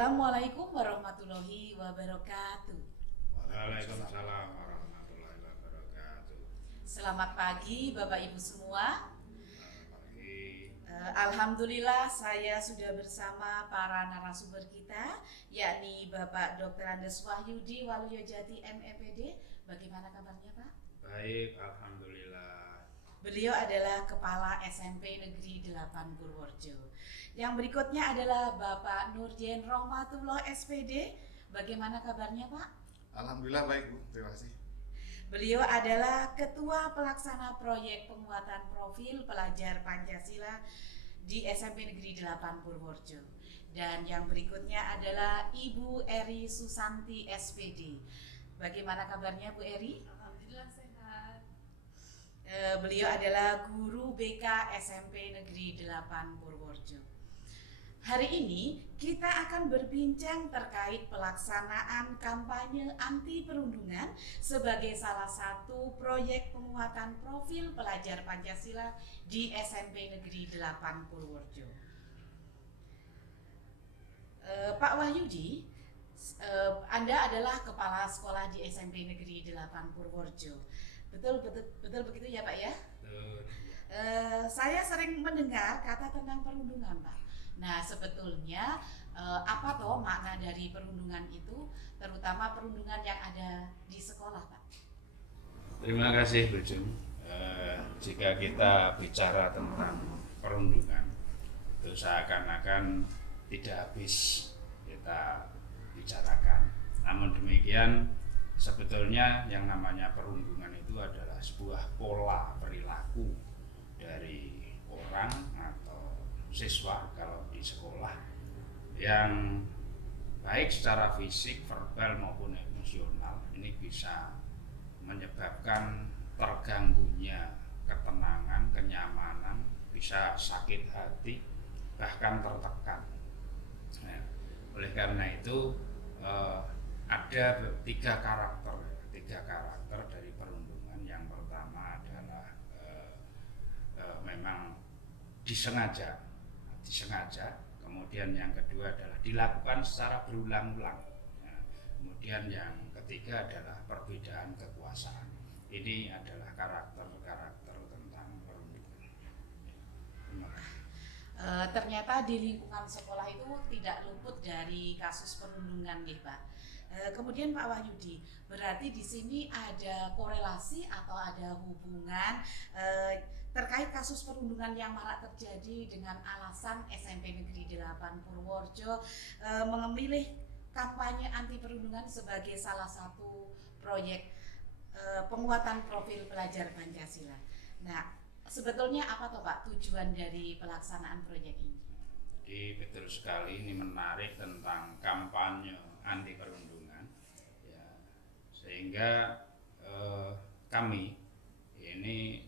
Assalamualaikum warahmatullahi wabarakatuh. Waalaikumsalam warahmatullahi wabarakatuh. Selamat pagi Bapak Ibu semua. Selamat pagi. Alhamdulillah saya sudah bersama para narasumber kita, yakni Bapak Dr. Andes Wahyudi Waluyojati MEPD. Bagaimana kabarnya Pak? Baik, alhamdulillah. Beliau adalah Kepala SMP Negeri 8 Purworejo. Yang berikutnya adalah Bapak Nurjen Rohmatullah SPD. Bagaimana kabarnya Pak? Alhamdulillah baik Bu, terima kasih. Beliau adalah Ketua Pelaksana Proyek Penguatan Profil Pelajar Pancasila di SMP Negeri 8 Purworejo. Dan yang berikutnya adalah Ibu Eri Susanti SPD. Bagaimana kabarnya Bu Eri? Alhamdulillah sehat. Beliau adalah guru BK SMP Negeri 8 Purworejo. Hari ini kita akan berbincang terkait pelaksanaan kampanye anti perundungan sebagai salah satu proyek penguatan profil pelajar Pancasila di SMP Negeri 8 Purworejo. Pak Wahyudi, Anda adalah kepala sekolah di SMP Negeri 8 Purworejo. Betul begitu ya Pak ya? Betul. Saya sering mendengar kata tentang perundungan Pak. Nah sebetulnya apa toh makna dari perundungan itu, terutama perundungan yang ada di sekolah Pak? Terima kasih Bu Jum. Jika kita bicara tentang perundungan, itu seakan-akan tidak habis kita bicarakan. Namun demikian, sebetulnya yang namanya perundungan itu adalah sebuah pola perilaku dari orang atau siswa kalau di sekolah yang baik secara fisik, verbal maupun emosional ini bisa menyebabkan terganggunya ketenangan, kenyamanan, bisa sakit hati, bahkan tertekan. Nah, oleh karena itu ada tiga karakter dari perundungan. Yang pertama adalah memang disengaja, kemudian yang kedua adalah dilakukan secara berulang-ulang, kemudian yang ketiga adalah perbedaan kekuasaan. Ini adalah karakter-karakter tentang perundungan. Ternyata di lingkungan sekolah itu tidak luput dari kasus perundungan nih Pak. Kemudian Pak Wahyudi, berarti di sini ada korelasi atau ada hubungan terkait kasus perundungan yang marak terjadi dengan alasan SMP Negeri 8 Purworejo memilih kampanye anti perundungan sebagai salah satu proyek penguatan profil pelajar Pancasila. Nah, sebetulnya apa toh Pak tujuan dari pelaksanaan proyek ini? Jadi betul sekali, ini menarik tentang kampanye anti perundungan, ya, sehingga kami ini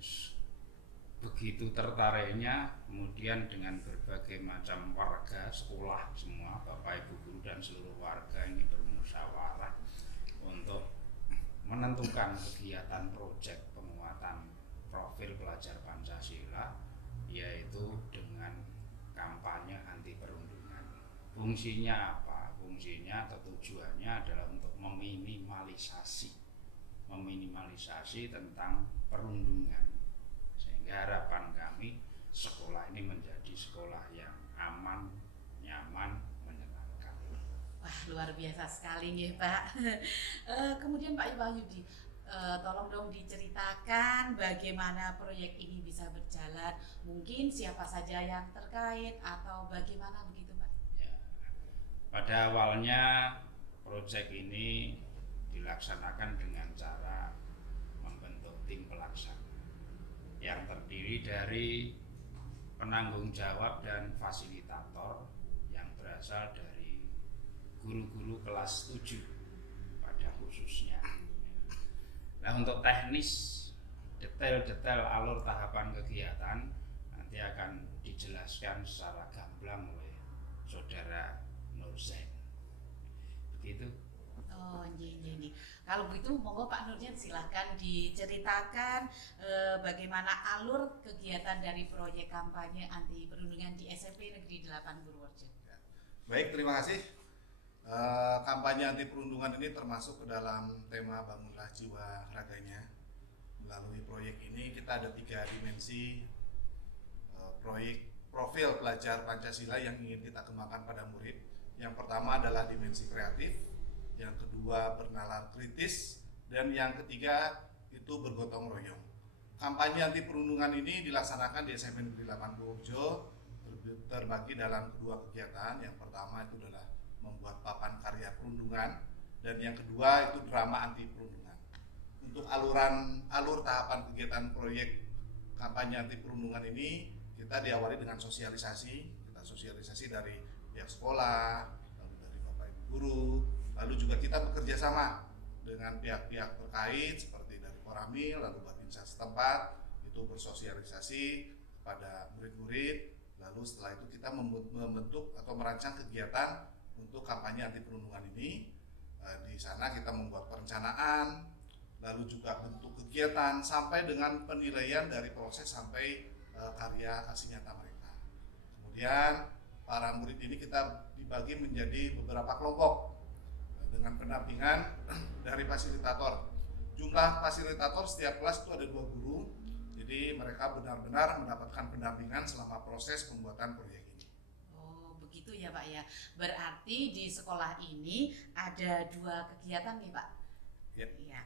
begitu tertariknya, kemudian dengan berbagai macam warga sekolah semua, Bapak Ibu guru dan seluruh warga ini bermusyawarah untuk menentukan kegiatan proyek penguatan profil pelajar Pancasila, yaitu dengan kampanye anti perundungan. Fungsinya apa? Fungsinya atau tujuannya adalah untuk meminimalisasi tentang perundungan, sehingga harapan kami sekolah ini menjadi sekolah yang aman, nyaman, menyenangkan. Wah, luar biasa sekali nih Pak. Kemudian Pak Wahyudi, tolong dong diceritakan bagaimana proyek ini bisa berjalan, mungkin siapa saja yang terkait atau bagaimana begitu Pak? Ya, pada awalnya proyek ini dilaksanakan dengan cara membentuk tim pelaksana yang terdiri dari penanggung jawab dan fasilitator yang berasal dari guru-guru kelas 7 pada khususnya. Nah, untuk teknis detail alur tahapan kegiatan nanti akan dijelaskan secara gamblang oleh Saudara Nur Zain. Begitu. Oh, ini. Kalau begitu monggo Pak Nurjen silahkan diceritakan bagaimana alur kegiatan dari proyek kampanye anti perundungan di SMP Negeri 8 Purworejo. Baik, terima kasih. Kampanye anti perundungan ini termasuk ke dalam tema bangunlah jiwa raganya. Melalui proyek ini kita ada 3 dimensi proyek profil pelajar Pancasila yang ingin kita kembangkan pada murid. Yang pertama adalah dimensi kreatif, yang kedua bernalar kritis, dan yang ketiga itu bergotong royong. Kampanye anti perundungan ini dilaksanakan di SMP Negeri 8 Purworejo, terbagi dalam kedua kegiatan. Yang pertama itu adalah membuat papan karya perundungan, dan yang kedua itu drama anti perundungan. Untuk alur tahapan kegiatan proyek kampanye anti perundungan ini, kita diawali dengan sosialisasi. Kita sosialisasi dari pihak sekolah, lalu dari Bapak Ibu guru, lalu juga kita bekerja sama dengan pihak-pihak terkait seperti dari Koramil, lalu Babinsa setempat, itu bersosialisasi kepada murid-murid. Lalu setelah itu kita membentuk atau merancang kegiatan untuk kampanye anti perundungan ini. Di sana kita membuat perencanaan, lalu juga bentuk kegiatan sampai dengan penilaian dari proses sampai karya aksi nyata mereka. Kemudian para murid ini kita dibagi menjadi beberapa kelompok dengan pendampingan dari fasilitator. Jumlah fasilitator setiap kelas itu ada 2 guru, jadi mereka benar-benar mendapatkan pendampingan selama proses pembuatan proyek ini. Oh, begitu ya Pak ya. Berarti di sekolah ini ada 2 kegiatan nih Pak. Ya. Iya.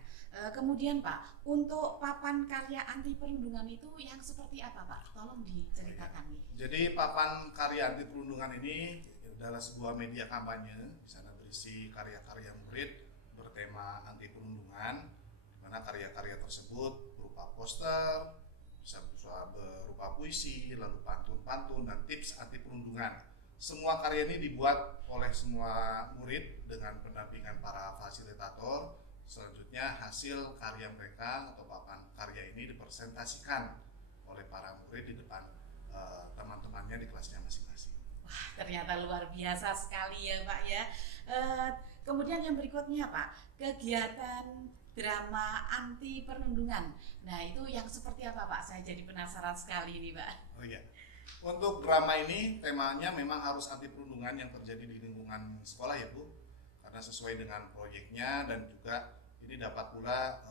Kemudian Pak, untuk papan karya anti perundungan itu yang seperti apa Pak? Tolong diceritakan nih. Jadi papan karya anti perundungan ini adalah sebuah media kampanye. Di sana berisi karya-karya murid bertema anti perundungan, di mana karya-karya tersebut berupa poster, bisa berupa puisi, lalu pantun-pantun dan tips anti perundungan. Semua karya ini dibuat oleh semua murid dengan pendampingan para fasilitator. Selanjutnya hasil karya mereka atau papan karya ini dipresentasikan oleh para murid di depan teman-temannya di kelasnya masing-masing. Wah, ternyata luar biasa sekali ya Pak ya. Kemudian yang berikutnya Pak, kegiatan drama anti perundungan. Nah itu yang seperti apa Pak? Saya jadi penasaran sekali nih Pak. Oh iya, untuk drama ini temanya memang harus anti perundungan yang terjadi di lingkungan sekolah ya Bu, karena sesuai dengan proyeknya dan juga ini dapat pula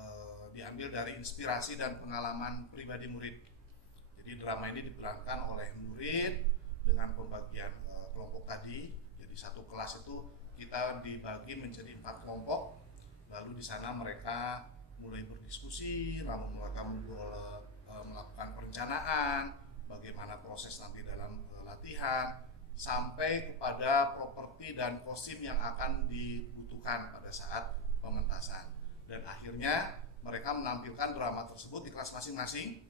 diambil dari inspirasi dan pengalaman pribadi murid. Jadi drama ini diperankan oleh murid dengan pembagian kelompok tadi. Jadi satu kelas itu kita dibagi menjadi 4 kelompok. Lalu di sana mereka mulai berdiskusi, lalu mereka melakukan perencanaan, bagaimana proses nanti dalam latihan, sampai kepada properti dan kostum yang akan dibutuhkan pada saat pementasan. Dan akhirnya mereka menampilkan drama tersebut di kelas masing-masing.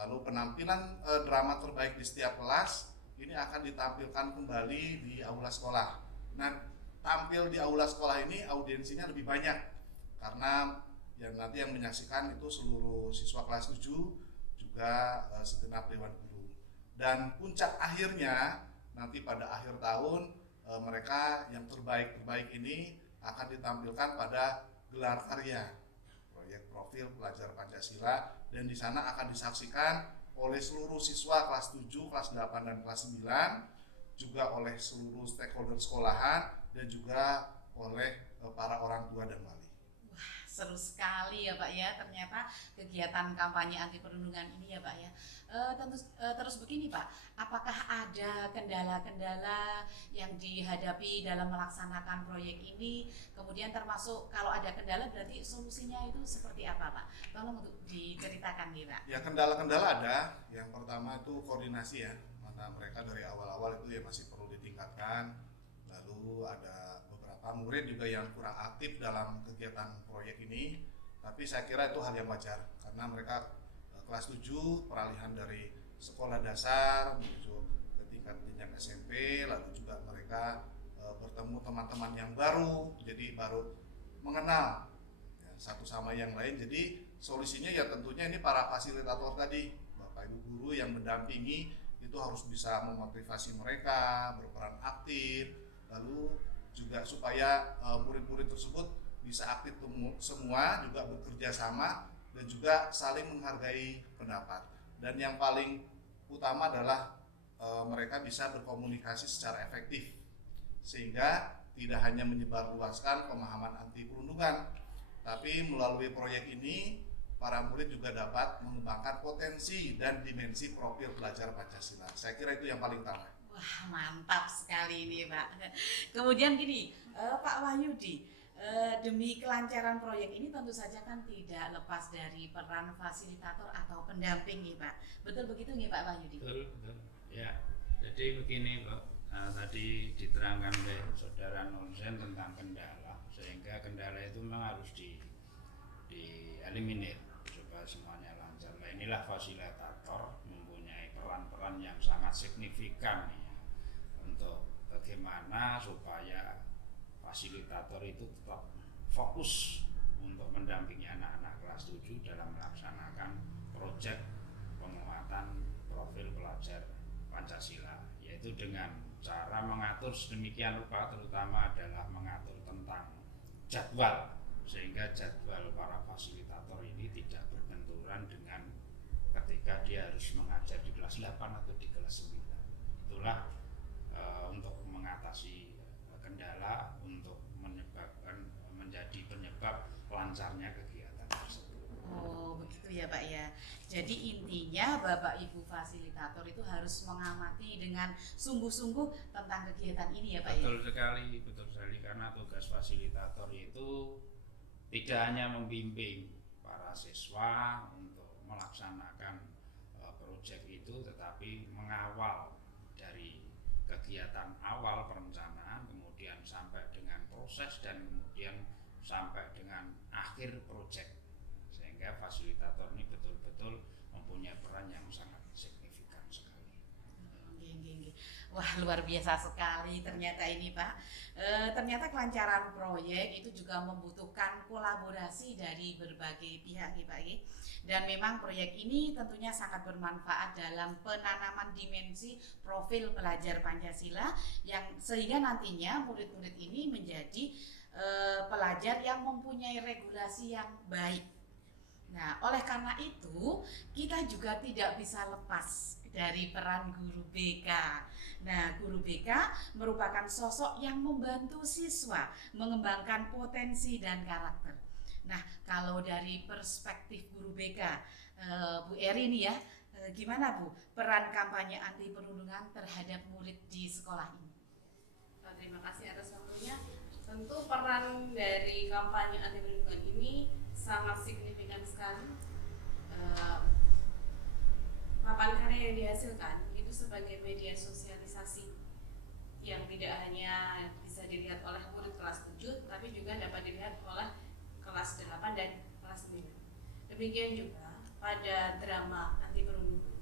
Lalu penampilan drama terbaik di setiap kelas ini akan ditampilkan kembali di aula sekolah. Nah, tampil di aula sekolah ini audiensinya lebih banyak karena nanti yang menyaksikan itu seluruh siswa kelas 7 juga segenap dewan guru. Dan puncak akhirnya nanti pada akhir tahun mereka yang terbaik ini akan ditampilkan pada gelar karya proyek profil pelajar Pancasila, dan di sana akan disaksikan oleh seluruh siswa kelas 7, kelas 8 dan kelas 9, juga oleh seluruh stakeholder sekolahan dan juga oleh para orang tua dan wali. Seru sekali ya Pak ya, ternyata kegiatan kampanye anti perundungan ini ya Pak ya. Terus begini Pak, apakah ada kendala-kendala yang dihadapi dalam melaksanakan proyek ini? Kemudian termasuk kalau ada kendala berarti solusinya itu seperti apa Pak? Tolong untuk diceritakan nih Pak. Ya, kendala-kendala ada. Yang pertama itu koordinasi ya, mana mereka dari awal-awal itu ya masih perlu ditingkatkan. Lalu ada beberapa murid juga yang kurang aktif dalam kegiatan proyek ini, tapi saya kira itu hal yang wajar karena mereka kelas 7 peralihan dari sekolah dasar menuju ke tingkat jenjang SMP, lalu juga mereka bertemu teman-teman yang baru, jadi baru mengenal ya, satu sama yang lain. Jadi solusinya ya tentunya ini para fasilitator tadi, Bapak Ibu guru yang mendampingi itu harus bisa memotivasi mereka berperan aktif, lalu juga supaya murid-murid tersebut bisa aktif semua, juga bekerja sama dan juga saling menghargai pendapat. Dan yang paling utama adalah mereka bisa berkomunikasi secara efektif, sehingga tidak hanya menyebarluaskan pemahaman anti perundungan, tapi melalui proyek ini para murid juga dapat mengembangkan potensi dan dimensi profil pelajar Pancasila. Saya kira itu yang paling utama. Wah, mantap sekali ini Pak. Kemudian gini, Pak Wahyudi, demi kelancaran proyek ini tentu saja kan tidak lepas dari peran fasilitator atau pendamping nih Pak. Betul begitu nih Pak Wahyudi? Betul, betul. Ya, jadi begini Pak, tadi diterangkan oleh Saudara Nonsen tentang kendala, sehingga kendala itu memang harus dieliminir supaya semuanya lancar. Nah, inilah fasilitator mempunyai peran-peran yang sangat signifikan ya, untuk bagaimana supaya fasilitator itu tetap fokus untuk mendampingi anak-anak kelas 7 dalam melaksanakan proyek penguatan profil pelajar Pancasila, yaitu dengan cara mengatur sedemikian rupa, terutama adalah mengatur tentang jadwal, sehingga jadwal para fasilitator ini tidak berbenturan dengan ketika dia harus mengajar di kelas 8 atau di kelas 9. Itulah untuk mengatasi kendala, untuk menjadi penyebab lancarnya kegiatan tersebut. Oh, begitu ya Pak ya. Jadi intinya Bapak Ibu fasilitator itu harus mengamati dengan sungguh-sungguh tentang kegiatan ini ya Pak ya. Betul sekali, karena tugas fasilitator itu tidak hanya membimbing para siswa untuk melaksanakan proyek itu, tetapi mengawal dari kegiatan awal perencanaan, kemudian sampai dengan proses, dan kemudian sampai dengan akhir proyek, sehingga fasilitator ini betul-betul mempunyai peran yang sangat signifikan sekali. Wah, luar biasa sekali ternyata ini Pak. Ternyata kelancaran proyek itu juga membutuhkan kolaborasi dari berbagai pihak nih Pak. Dan memang proyek ini tentunya sangat bermanfaat dalam penanaman dimensi profil pelajar Pancasila, yang sehingga nantinya murid-murid ini menjadi pelajar yang mempunyai regulasi yang baik. Nah, oleh karena itu kita juga tidak bisa lepas dari peran guru BK. Nah, guru BK merupakan sosok yang membantu siswa mengembangkan potensi dan karakter. Nah, kalau dari perspektif guru BK, Bu Eri nih ya, gimana Bu peran kampanye anti perundungan terhadap murid di sekolah ini? Terima kasih atas waktunya. Tentu peran dari kampanye anti perundungan ini sangat signifikan sekali. Papan karya yang dihasilkan itu sebagai media sosialisasi yang tidak hanya bisa dilihat oleh murid kelas 7, tapi juga dapat dilihat oleh kelas 8 dan kelas 9. Demikian juga pada drama anti perundungan.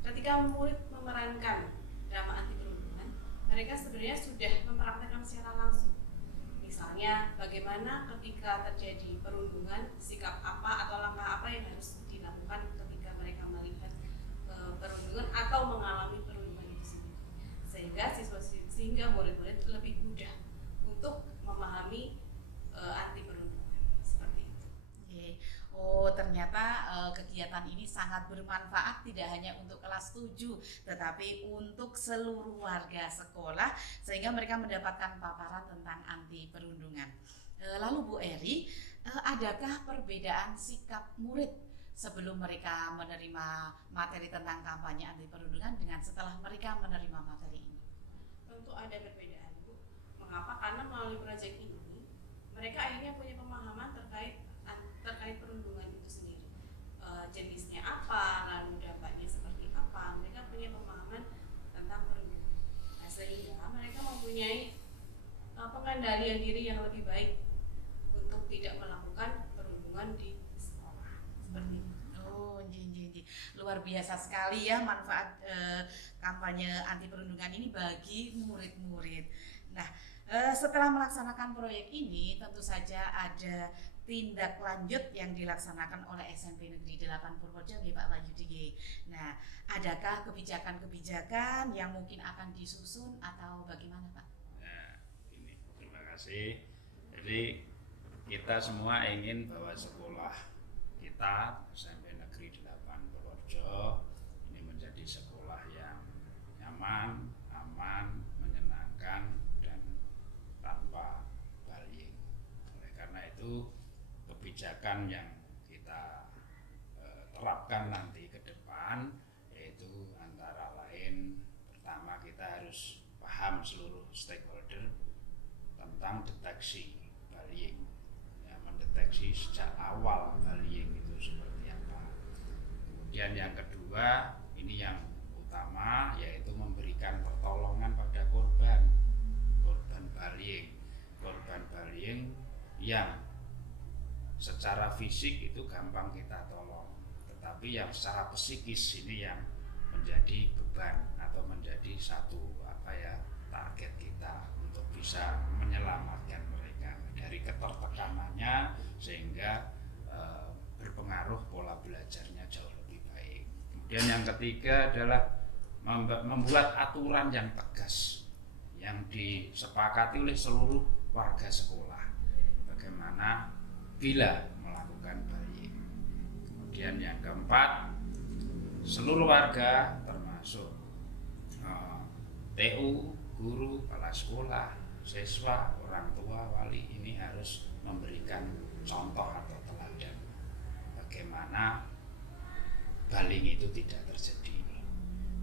Ketika murid memerankan drama anti perundungan, mereka sebenarnya sudah mempraktekkan secara langsung. Misalnya bagaimana ketika terjadi perundungan, sikap apa atau langkah apa yang harus dilakukan ketika mereka melihat perundungan atau mengalami perundungan itu sendiri, sehingga murid-murid lebih mudah untuk memahami anti perundungan seperti itu. Oh, ternyata kegiatan ini sangat bermanfaat tidak hanya untuk kelas 7 tetapi untuk seluruh warga sekolah, sehingga mereka mendapatkan paparan tentang anti perundungan. Lalu Bu Eri, adakah perbedaan sikap murid sebelum mereka menerima materi tentang kampanye anti perundungan dengan setelah mereka menerima materi ini? Tentu ada perbedaan, Bu. Mengapa? Karena melalui proyek ini mereka akhirnya punya pemahaman terkait perundungan itu sendiri. Jenisnya apa, lalu dampaknya seperti apa. Mereka punya pemahaman tentang perundungan. Nah, sehingga mereka mempunyai pengendalian diri yang lebih baik untuk tidak melakukan perundungan di sekolah. Seperti itu. Oh, luar biasa sekali ya manfaat kampanye anti perundungan ini bagi murid-murid. Nah, setelah melaksanakan proyek ini tentu saja ada tindak lanjut yang dilaksanakan oleh SMP Negeri 8 Purworejo Pak Wahyudi. Nah, adakah kebijakan-kebijakan yang mungkin akan disusun atau bagaimana Pak? Nah, ini terima kasih. Jadi kita semua ingin bahwa sekolah kita SMP Negeri 8 Purworejo ini menjadi sekolah yang nyaman, aman, menyenangkan, dan itu kebijakan yang kita terapkan nanti ke depan, yaitu antara lain pertama kita harus paham seluruh stakeholder tentang deteksi bullying, ya, mendeteksi sejak awal bullying itu seperti apa. Kemudian yang kedua, ini yang utama, yaitu memberikan pertolongan pada korban bullying yang secara fisik itu gampang kita tolong, tetapi yang secara psikis ini yang menjadi beban atau menjadi satu target kita untuk bisa menyelamatkan mereka dari ketertekanannya, sehingga berpengaruh pola belajarnya jauh lebih baik. Kemudian yang ketiga adalah membuat aturan yang tegas yang disepakati oleh seluruh warga sekolah bagaimana bila melakukan bullying. Kemudian yang keempat, seluruh warga termasuk TU, guru, kepala sekolah, siswa, orang tua, wali ini harus memberikan contoh atau teladan bagaimana bullying itu tidak terjadi.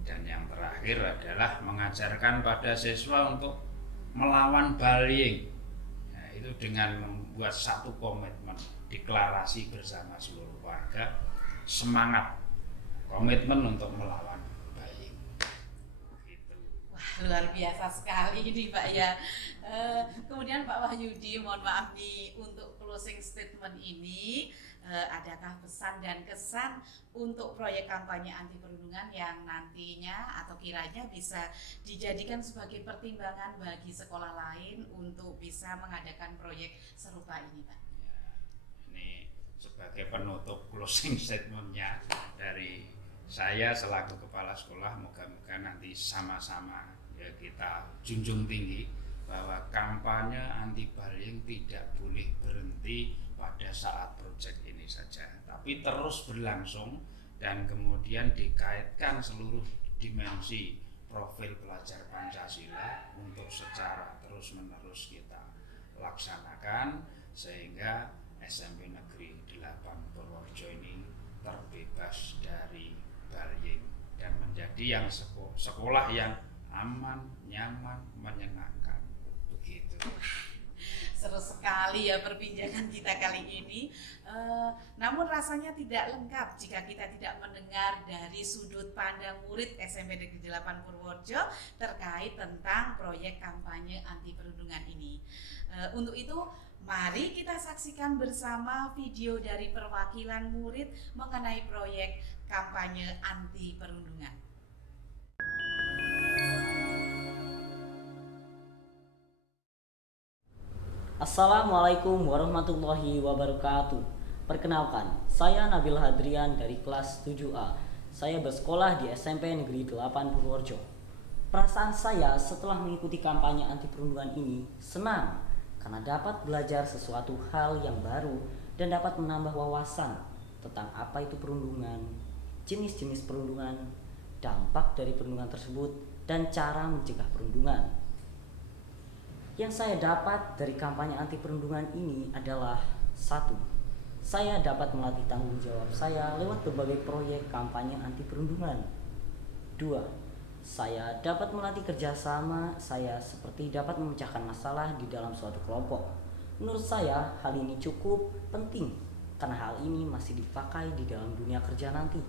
Dan yang terakhir adalah mengajarkan pada siswa untuk melawan bullying, ya, itu dengan membuat satu komitmen, deklarasi bersama seluruh warga, semangat, komitmen untuk melawan bullying. Gitu. Wah, luar biasa sekali ini Pak ya. Kemudian Pak Wahyudi, mohon maaf nih untuk closing statement ini, adakah pesan dan kesan untuk proyek kampanye anti perundungan yang nantinya atau kiranya bisa dijadikan sebagai pertimbangan bagi sekolah lain untuk bisa mengadakan proyek serupa ini Pak? Ya, ini sebagai penutup closing statementnya dari saya selaku kepala sekolah, moga-moga nanti sama-sama ya kita junjung tinggi bahwa kampanye anti bullying tidak boleh berhenti pada saat proyek ini saja, tapi terus berlangsung dan kemudian dikaitkan seluruh dimensi profil pelajar Pancasila untuk secara terus-menerus kita laksanakan sehingga SMP Negeri 8 Purworejo ini terbebas dari bullying dan menjadi yang sekolah yang aman, nyaman, menyenangkan. Begitu. Seru sekali ya perbincangan kita kali ini. Namun rasanya tidak lengkap jika kita tidak mendengar dari sudut pandang murid SMP Negeri 8 Purworejo terkait tentang proyek kampanye anti perundungan ini. Untuk itu, mari kita saksikan bersama video dari perwakilan murid mengenai proyek kampanye anti perundungan. Assalamualaikum warahmatullahi wabarakatuh. Perkenalkan, saya Nabil Hadrian dari kelas 7A. Saya bersekolah di SMP Negeri 8 Purworejo. Perasaan saya setelah mengikuti kampanye anti perundungan ini senang karena dapat belajar sesuatu hal yang baru dan dapat menambah wawasan tentang apa itu perundungan, jenis-jenis perundungan, dampak dari perundungan tersebut, dan cara mencegah perundungan. Yang saya dapat dari kampanye anti perundungan ini adalah 1. Saya dapat melatih tanggung jawab saya lewat berbagai proyek kampanye anti perundungan. 2. Saya dapat melatih kerjasama saya seperti dapat memecahkan masalah di dalam suatu kelompok. Menurut saya hal ini cukup penting karena hal ini masih dipakai di dalam dunia kerja nanti.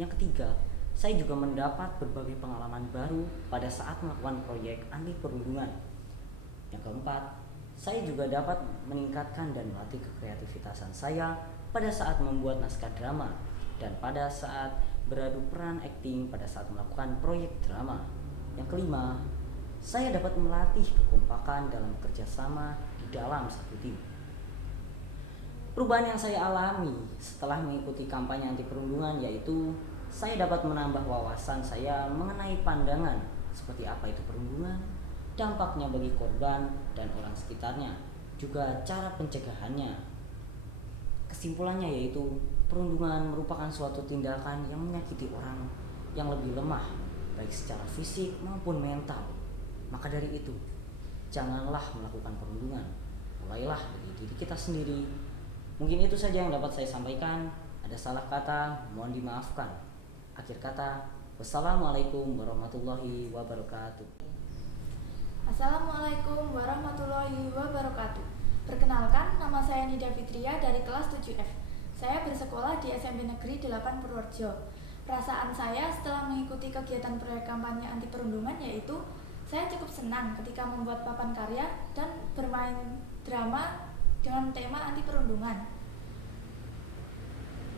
Yang ketiga, saya juga mendapat berbagai pengalaman baru pada saat melakukan proyek anti perundungan. Yang keempat, saya juga dapat meningkatkan dan melatih kekreativitasan saya pada saat membuat naskah drama dan pada saat beradu peran akting pada saat melakukan proyek drama. Yang kelima, saya dapat melatih kekompakan dalam bekerja sama di dalam satu tim. Perubahan yang saya alami setelah mengikuti kampanye anti perundungan yaitu saya dapat menambah wawasan saya mengenai pandangan seperti apa itu perundungan, dampaknya bagi korban dan orang sekitarnya, juga cara pencegahannya. Kesimpulannya yaitu perundungan merupakan suatu tindakan yang menyakiti orang yang lebih lemah, baik secara fisik maupun mental. Maka dari itu, janganlah melakukan perundungan. mulailah dari diri kita sendiri. Mungkin itu saja yang dapat saya sampaikan. Ada salah kata, mohon dimaafkan. Akhir kata, wassalamualaikum warahmatullahi wabarakatuh. Assalamualaikum warahmatullahi wabarakatuh. Perkenalkan, nama saya Nida Fitria dari kelas 7F. Saya bersekolah di SMP Negeri 8 Purworejo. Perasaan saya setelah mengikuti kegiatan proyek kampanye anti perundungan yaitu saya cukup senang ketika membuat papan karya dan bermain drama dengan tema anti perundungan.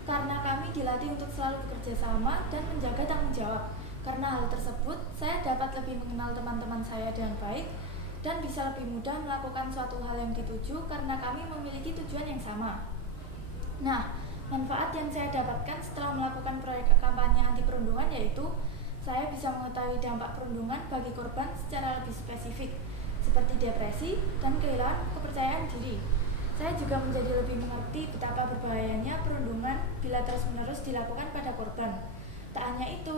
Karena kami dilatih untuk selalu bekerja sama dan menjaga tanggung jawab. Karena hal tersebut, saya dapat lebih mengenal teman-teman saya dengan baik dan bisa lebih mudah melakukan suatu hal yang dituju karena kami memiliki tujuan yang sama. Nah, manfaat yang saya dapatkan setelah melakukan proyek kampanye anti perundungan yaitu saya bisa mengetahui dampak perundungan bagi korban secara lebih spesifik, seperti depresi dan kehilangan kepercayaan diri. Saya juga menjadi lebih mengerti betapa berbahayanya perundungan bila terus-menerus dilakukan pada korban. Tak hanya itu,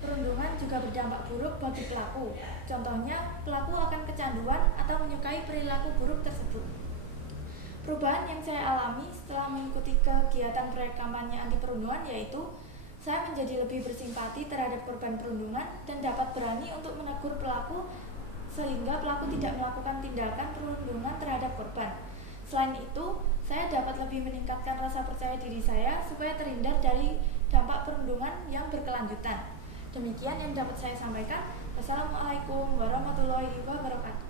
perundungan juga berdampak buruk bagi pelaku. Contohnya, pelaku akan kecanduan atau menyukai perilaku buruk tersebut. Perubahan yang saya alami setelah mengikuti kegiatan proyek kampanye anti perundungan yaitu saya menjadi lebih bersimpati terhadap korban perundungan dan dapat berani untuk menegur pelaku sehingga pelaku tidak melakukan tindakan perundungan terhadap korban. Selain itu, saya dapat lebih meningkatkan rasa percaya diri saya supaya terhindar dari dampak perundungan yang berkelanjutan. Demikian yang dapat saya sampaikan. Wassalamualaikum warahmatullahi wabarakatuh.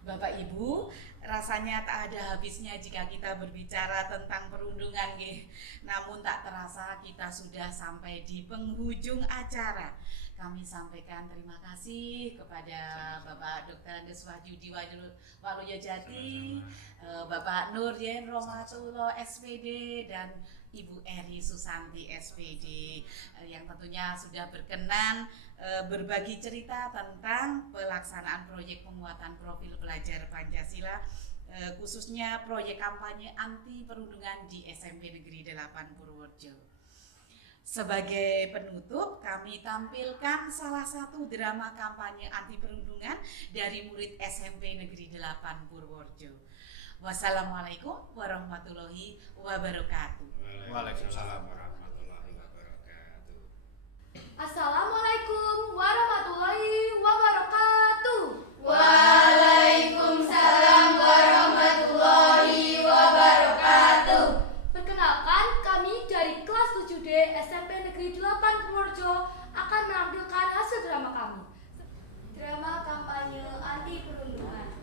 Bapak Ibu, rasanya tak ada habisnya jika kita berbicara tentang perundungan nggih. Namun tak terasa kita sudah sampai di penghujung acara. Kami sampaikan terima kasih kepada Bapak Dr. Andes Wahyudi Waluyojati, Bapak Nuryen Romatullah SPD dan Ibu Eri Susanti SPD yang tentunya sudah berkenan berbagi cerita tentang pelaksanaan proyek penguatan profil pelajar Pancasila, khususnya proyek kampanye anti perundungan di SMP Negeri 8 Purworejo. Sebagai penutup, kami tampilkan salah satu drama kampanye anti perundungan dari murid SMP Negeri 8 Purworejo. Wassalamualaikum warahmatullahi wabarakatuh. Waalaikumsalam warahmatullahi wabarakatuh. Assalamualaikum warahmatullahi wabarakatuh. Waalaikumsalam warahmatullahi wabarakatuh. Perkenalkan, kami dari kelas 7D SMP Negeri 8 Purworejo akan menampilkan hasil drama kami. Drama kampanye anti perundungan.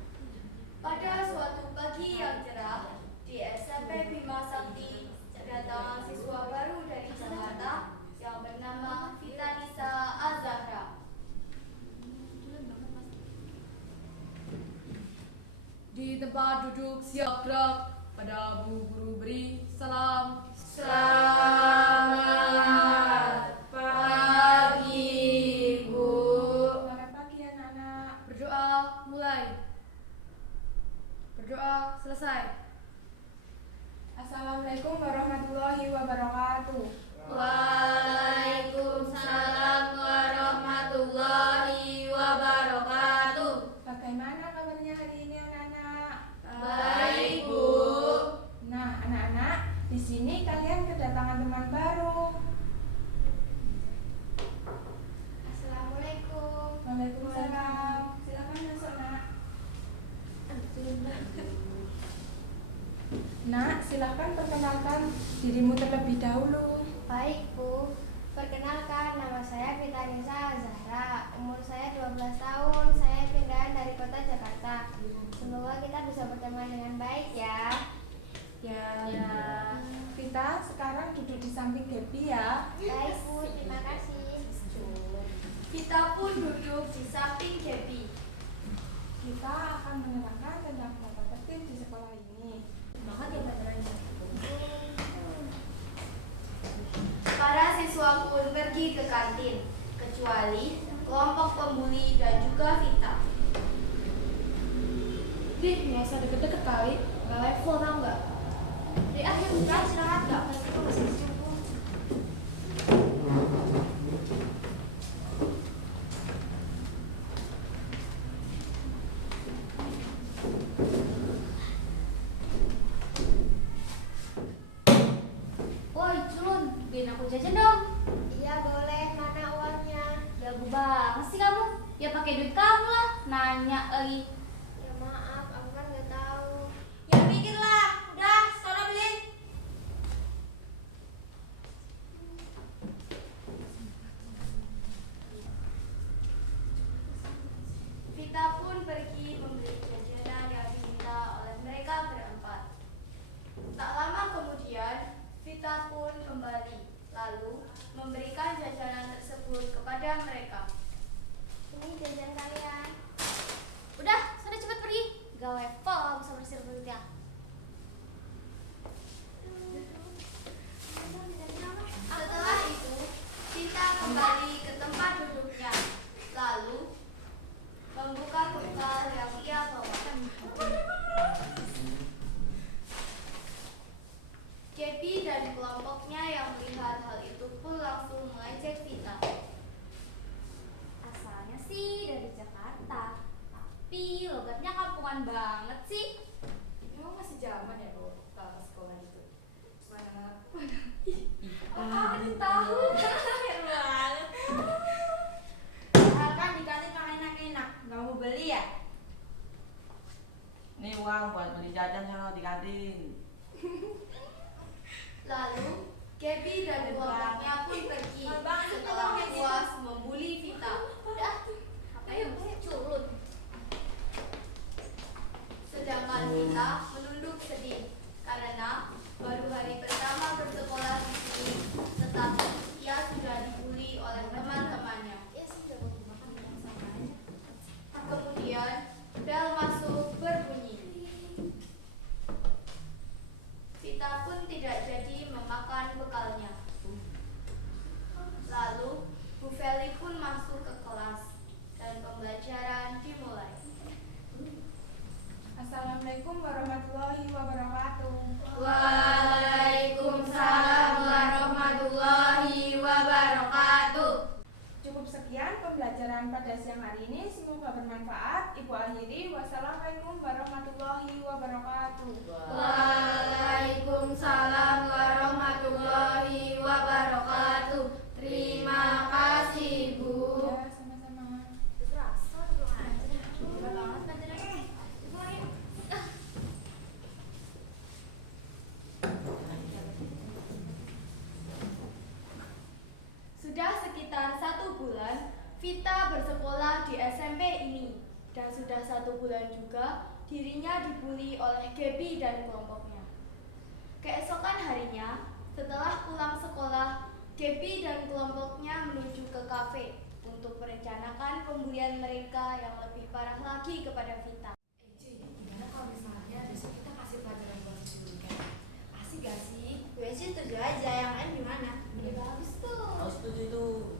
Pada suatu pagi yang cerah di SMP Bima Sakti kedatangan siswa baru dari Jakarta yang bernama Vitanisa Azahra. Di tempat duduk siap gerak, pada Bu Guru beri salam. Selamat pagi, Bu. Selamat pagi anak-anak. Berdoa mulai. Berdoa selesai. Assalamualaikum warahmatullahi wabarakatuh. Waalaikumsalam warahmatullahi wabarakatuh. Bagaimana kabarnya hari ini anak-anak? Baik, Bu. Nah, anak-anak, di sini kalian kedatangan teman baru. Assalamualaikum. Waalaikumsalam. Silakan masuk, Nak. Nak, silakan perkenalkan dirimu terlebih dahulu. Baik, Bu. Perkenalkan, nama saya Vitanisa Zahra. Umur saya 12 tahun. Saya pindahan dari kota Jakarta. Semoga kita bisa berteman dengan baik ya. Ya. Vita, sekarang duduk di samping Gaby ya. Baik, Bu. Terima kasih. Kita pun duduk di samping Gaby. Kita akan menerangkan tentang tata tertib di sekolah ini. Semangat ya, Mbak Rani. Para siswa pun pergi ke kantin, kecuali kelompok pembuli dan juga Vita. Ih, nggak usah deket-deket kali. Nggak level tau nggak? Ayo, Vita, istirahat nggak? Masih siap. nanya lagi. Ya maaf, aku kan nggak tahu. Ya pikirlah, udah, sana beli. Vita pun pergi membeli jajanan yang diminta oleh mereka berempat. Tak lama kemudian, Vita pun kembali, lalu memberikan jajanan tersebut kepada mereka. Ini jajan kalian. Udah, sana cepet pergi. Gak level kamu sama perutnya. Setelah itu, Vita kembali ke tempat duduknya, lalu membuka bekal yang ia bawa. Gaby dan kelompoknya yang melihat hal itu pun langsung mengejek Vita. Asalnya sih dari Jakarta, tapi logatnya kampungan banget sih. Emang masih zaman ya bawa bekal ke sekolah gitu? Mana? Aku tahu. Seru banget. Kan di kantin mah enak-enak, nggak mau beli ya? Ini uang buat beli jajan sana di kantin. Lalu, Gaby dan kelompoknya pun pergi setelah puas membuli Vita. Udah, ayo culun. Sedangkan Vita menunduk sedih karena baru hari pertama bersekolah di sini, tetapi ia sudah dibully oleh teman-temannya. Kemudian, bel masuk berbunyi. Vita pun tidak jadi memakan bekalnya. Lalu, Bu Feli pun masuk ke kelas dan pembelajaran dimulai. Assalamualaikum warahmatullahi wabarakatuh. Waalaikumsalam warahmatullahi wabarakatuh. Cukup sekian pembelajaran pada siang hari ini. Semoga bermanfaat. Ibu akhiri. Wassalamualaikum warahmatullahi wabarakatuh. Waalaikumsalam warahmatullahi wabarakatuh. Terima kasih, Bu. Ya, sama-sama. Sudah sekitar 1 bulan, Vita bersekolah di SMP ini. Dan sudah 1 bulan juga, dirinya dibully oleh Gaby dan kelompoknya. Keesokan harinya, setelah pulang sekolah, Gaby dan kelompoknya menuju ke kafe untuk merencanakan pembulian mereka yang lebih parah lagi kepada Vita. Gimana kalau misalnya besok kita kasih pelajaran kelas dulu kan? Asik gak sih? Gue sih setuju aja, yang lain gimana? Ya bagus tuh. Harus setuju itu.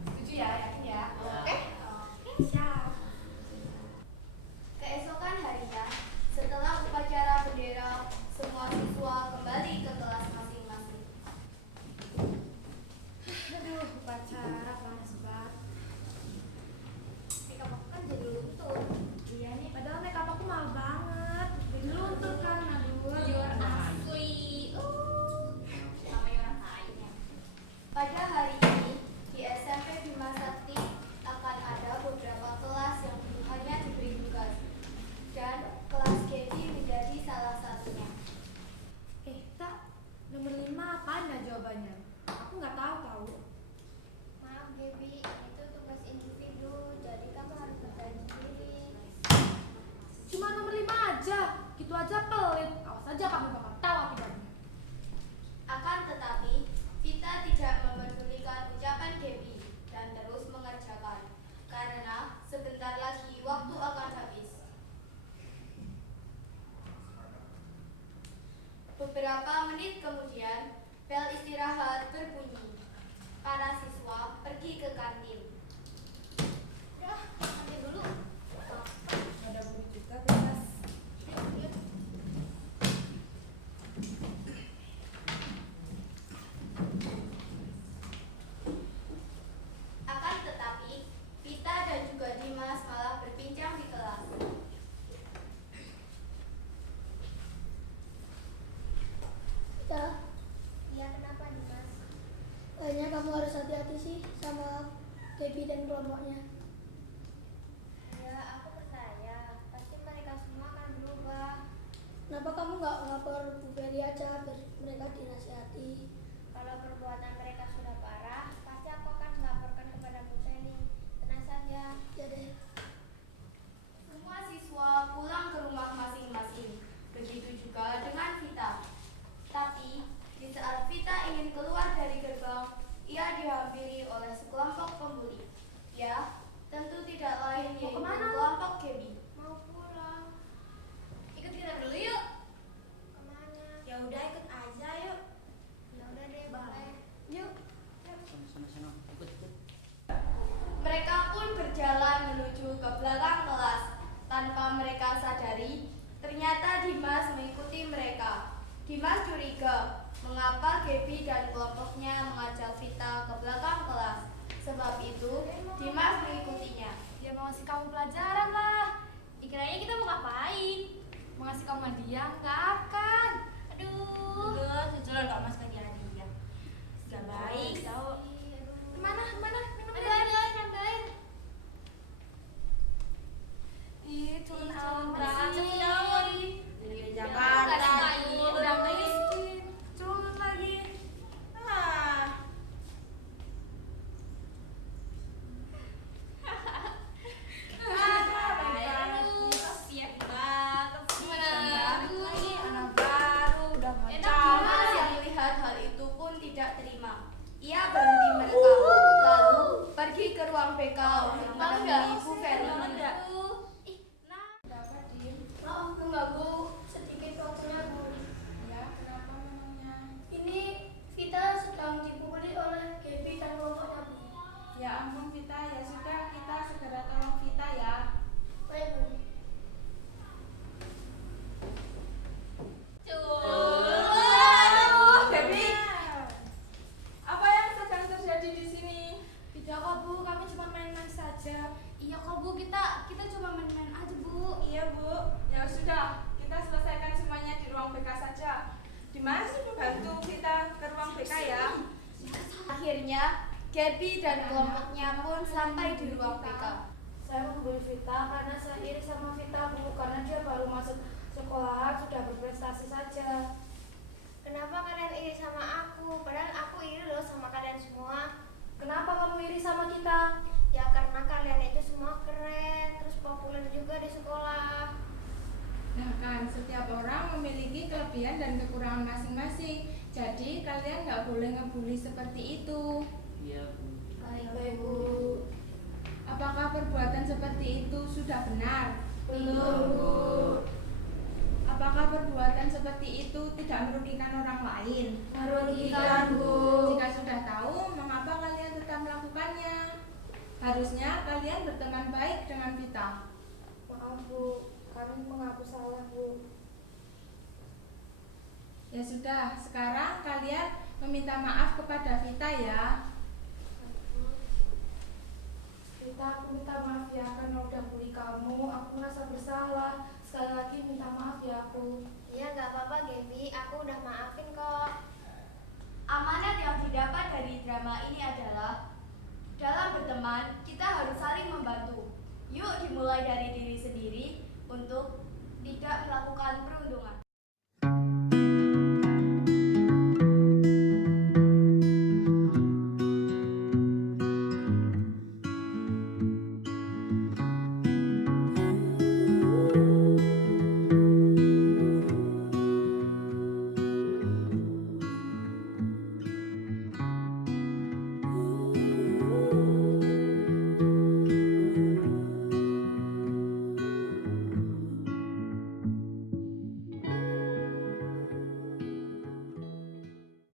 Setuju ya, yakin ya? Oke, siap. Keesokan harinya, setelah upacara bendera, semua siswa kembali ke kelas masing-masing. Aduh, upacara panas banget. Makeup aku kan jadi luntur. Iya nih, padahal makeup aku mahal banget. Jadi luntur kan, aduh. You're asli. Namanya orang kaya. Pada hari ini, di SMP Bima Sakti akan ada beberapa kelas yang hanya diberi tugas. Dan kelas Gaby menjadi salah satunya. Tak, nomor 5 apaan ya jawabannya? Aku nggak tahu. Maaf Gaby, itu tugas individu, jadi kamu harus kerjain sendiri. Cuma nomor 5 aja, gitu aja pelit. Awas aja kamu bakal tahu akibatnya. Akan tetapi, Vita tidak mempedulikan ucapan Gaby dan terus mengerjakan. Karena sebentar lagi waktu akan habis. Beberapa menit kemudian, bel istirahat berbunyi. Para siswa pergi ke kantin. Ya, kantin dulu. Ada bunyi juga kelas. Akan tetapi, Vita dan juga Dimas malah berbincang di kelas. Iya, kenapa Dimas? Kayaknya kamu harus hati-hati sih sama Gaby dan kelompoknya. Ya, aku nggak lapor Bu Feli aja biar mereka dinasihati? Kalau perbuatan mereka sudah parah, pasti aku akan melaporkan kepada Bu Feli. Tenang saja. Ya deh. Semua siswa pulang ke rumah masing-masing. Begitu juga dengan Vita. Tapi, di saat Vita ingin keluar dari gerbang, ia dihampiri oleh sekelompok pembuli. Ya, tentu tidak lain yaitu kelompok Gaby. Mau pulang. Ikut kita dulu yuk. Kemana? Ya udah ikut aja yuk. Ya udah deh, boleh. Yuk. Sana, ikut. Mereka pun berjalan menuju ke belakang kelas. Tanpa mereka sadari, ternyata Dimas mengikuti mereka. Dimas curiga mengapa Gaby dan kelompoknya mengajak Vita ke belakang kelas. Sebab itu, Dimas mengikutinya. Dia mau ngasih kamu pelajaran lah. Dikiranya kita mau ngapain? Mau ngasih kamu hadiah? Nggak akan. Aduh, jujur gak mas bagi hadiah. Gak baik. Mana? Minum Air. Itu Dari Jakarta. Udah miskin. Curut lagi. Dimas yang melihat hal itu pun tidak terima. Ia berhenti mereka, lalu pergi ke ruang BK untuk menemui Bu Feli. Maaf mengganggu sedikit waktunya, Bu. Ya, kenapa memangnya? Ini Vita sedang dipukuli oleh Gaby dan kelompoknya, Bu. Ya ampun Vita, ya sudah kita segera tolong Vita ya. Baik, Bu. Gaby, apa yang sedang terjadi di sini? Tidak kok Bu, kami cuma main-main saja. Iya kok Bu, kita cuma main-main aja Bu. Iya Bu, ya sudah kita selesaikan semuanya di ruang BK saja. Dimas, bantu Vita ke ruang BK ya. Akhirnya, Gaby dan kelompoknya pun sampai di ruang BK. Saya menghubungi Vita karena saya iri sama Vita, Bu, karena dia baru masuk sekolahan sudah berprestasi saja. Kenapa kalian iri sama aku? Padahal aku iri loh sama kalian semua. Kenapa kamu iri sama kita? Ya karena kalian itu semua keren, terus populer juga di sekolah. Nah kan, setiap orang memiliki kelebihan dan kekurangan masing-masing. Jadi kalian nggak boleh ngebully seperti itu. Iya, Bu. Baik, Bu. Apakah perbuatan seperti itu sudah benar? Belum, Bu. Apakah perbuatan seperti itu tidak merugikan orang lain? Merugikan, Bu. Jika sudah tahu, mengapa kalian tetap melakukannya? Harusnya kalian berteman baik dengan Vita. Maaf, Bu. Kami mengaku salah, Bu. Ya sudah, sekarang kalian meminta maaf kepada Vita ya. Vita, aku minta maaf ya karena udah bully kamu. Aku merasa bersalah. Sekali lagi minta maaf ya, aku. Iya nggak apa-apa Gaby, aku udah maaf